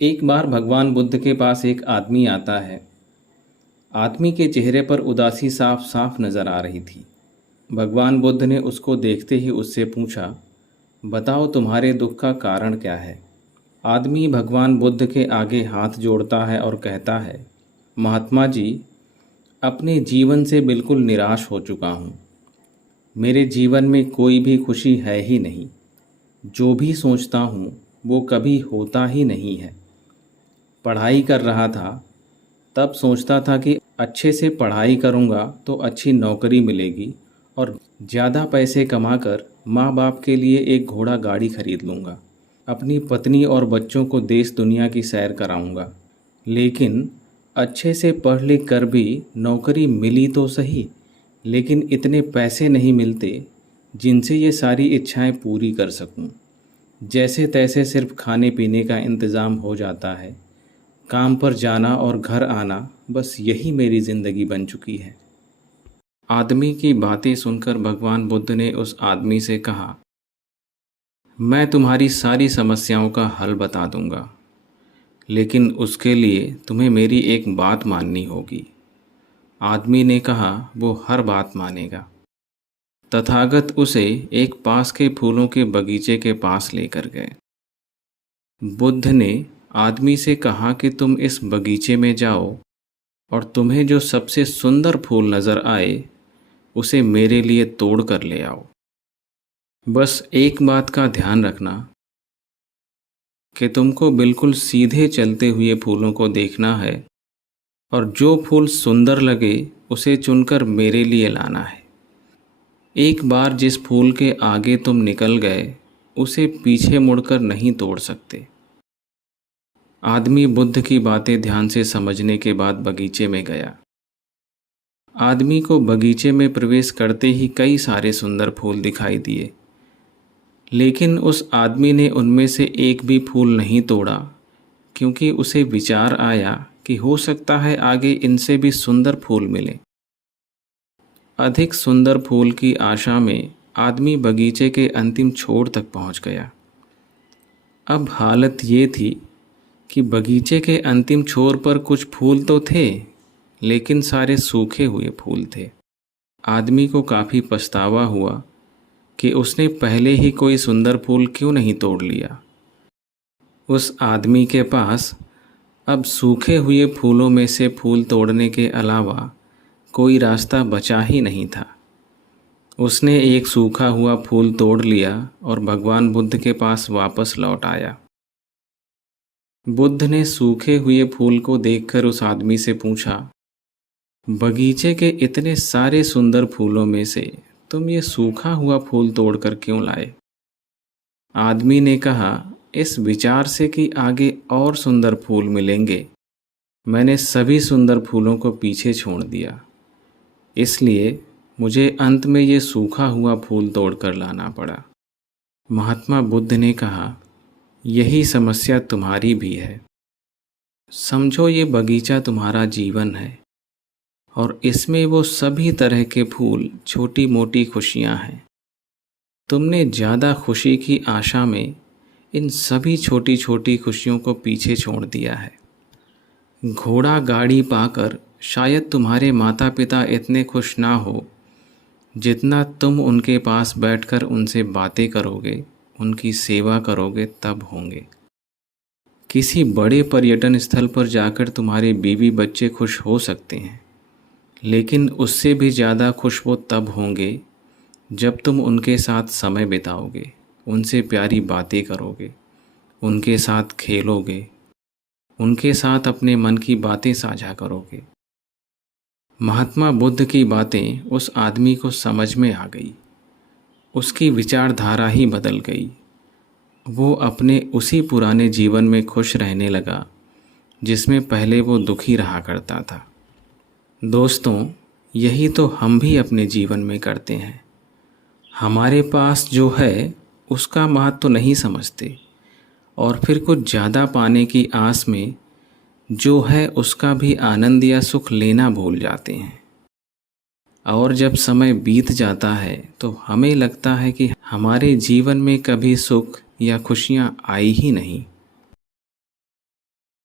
एक बार भगवान बुद्ध के पास एक आदमी आता है। आदमी के चेहरे पर उदासी साफ साफ नजर आ रही थी। भगवान बुद्ध ने उसको देखते ही उससे पूछा, बताओ तुम्हारे दुख का कारण क्या है। आदमी भगवान बुद्ध के आगे हाथ जोड़ता है और कहता है, महात्मा जी, अपने जीवन से बिल्कुल निराश हो चुका हूँ। मेरे जीवन में कोई भी खुशी है ही नहीं। जो भी सोचता हूँ वो कभी होता ही नहीं है। पढ़ाई कर रहा था, तब सोचता था कि अच्छे से पढ़ाई करूँगा तो अच्छी नौकरी मिलेगी और ज़्यादा पैसे कमाकर माँ बाप के लिए एक घोड़ा गाड़ी खरीद लूँगा। अपनी पत्नी और बच्चों को देश दुनिया की सैर कराऊँगा। लेकिन अच्छे से पढ़ लिख कर भी नौकरी मिली तो सही, लेकिन इतने पैसे नहीं मिलते जिनसे ये सारी इच्छाएं पूरी कर सकूं। जैसे तैसे सिर्फ खाने पीने का इंतज़ाम हो जाता है। काम पर जाना और घर आना, बस यही मेरी ज़िंदगी बन चुकी है। आदमी की बातें सुनकर भगवान बुद्ध ने उस आदमी से कहा, मैं तुम्हारी सारी समस्याओं का हल बता दूंगा, लेकिन उसके लिए तुम्हें मेरी एक बात माननी होगी। आदमी ने कहा, वो हर बात मानेगा। तथागत उसे एक पास के फूलों के बगीचे के पास लेकर गए। बुद्ध ने आदमी से कहा कि तुम इस बगीचे में जाओ और तुम्हें जो सबसे सुंदर फूल नज़र आए उसे मेरे लिए तोड़ कर ले आओ। बस एक बात का ध्यान रखना कि तुमको बिल्कुल सीधे चलते हुए फूलों को देखना है और जो फूल सुंदर लगे उसे चुनकर मेरे लिए लाना है। एक बार जिस फूल के आगे तुम निकल गए उसे पीछे मुड़कर नहीं तोड़ सकते। आदमी बुद्ध की बातें ध्यान से समझने के बाद बगीचे में गया। आदमी को बगीचे में प्रवेश करते ही कई सारे सुंदर फूल दिखाई दिए, लेकिन उस आदमी ने उनमें से एक भी फूल नहीं तोड़ा, क्योंकि उसे विचार आया कि हो सकता है आगे इनसे भी सुंदर फूल मिले। अधिक सुंदर फूल की आशा में आदमी बगीचे के अंतिम छोर तक पहुंच गया। अब हालत ये थी कि बगीचे के अंतिम छोर पर कुछ फूल तो थे, लेकिन सारे सूखे हुए फूल थे। आदमी को काफ़ी पछतावा हुआ कि उसने पहले ही कोई सुंदर फूल क्यों नहीं तोड़ लिया। उस आदमी के पास अब सूखे हुए फूलों में से फूल तोड़ने के अलावा कोई रास्ता बचा ही नहीं था। उसने एक सूखा हुआ फूल तोड़ लिया और भगवान बुद्ध के पास वापस लौट आया। बुद्ध ने सूखे हुए फूल को देखकर उस आदमी से पूछा, बगीचे के इतने सारे सुंदर फूलों में से तुम ये सूखा हुआ फूल तोड़कर क्यों लाए? आदमी ने कहा, इस विचार से कि आगे और सुंदर फूल मिलेंगे, मैंने सभी सुंदर फूलों को पीछे छोड़ दिया। इसलिए मुझे अंत में ये सूखा हुआ फूल तोड़कर लाना पड़ा। महात्मा बुद्ध ने कहा, यही समस्या तुम्हारी भी है। समझो ये बगीचा तुम्हारा जीवन है और इसमें वो सभी तरह के फूल छोटी मोटी खुशियां हैं। तुमने ज़्यादा खुशी की आशा में इन सभी छोटी छोटी खुशियों को पीछे छोड़ दिया है। घोड़ा गाड़ी पाकर शायद तुम्हारे माता पिता इतने खुश ना हो जितना तुम उनके पास बैठकर उनसे बातें करोगे, उनकी सेवा करोगे तब होंगे। किसी बड़े पर्यटन स्थल पर जाकर तुम्हारे बीवी बच्चे खुश हो सकते हैं, लेकिन उससे भी ज़्यादा खुश वो तब होंगे जब तुम उनके साथ समय बिताओगे, उनसे प्यारी बातें करोगे, उनके साथ खेलोगे, उनके साथ अपने मन की बातें साझा करोगे। महात्मा बुद्ध की बातें उस आदमी को समझ में आ गई। उसकी विचारधारा ही बदल गई। वो अपने उसी पुराने जीवन में खुश रहने लगा जिसमें पहले वो दुखी रहा करता था। दोस्तों, यही तो हम भी अपने जीवन में करते हैं। हमारे पास जो है उसका महत्व तो नहीं समझते और फिर कुछ ज़्यादा पाने की आस में जो है उसका भी आनंद या सुख लेना भूल जाते हैं। और जब समय बीत जाता है तो हमें लगता है कि हमारे जीवन में कभी सुख या खुशियाँ आई ही नहीं।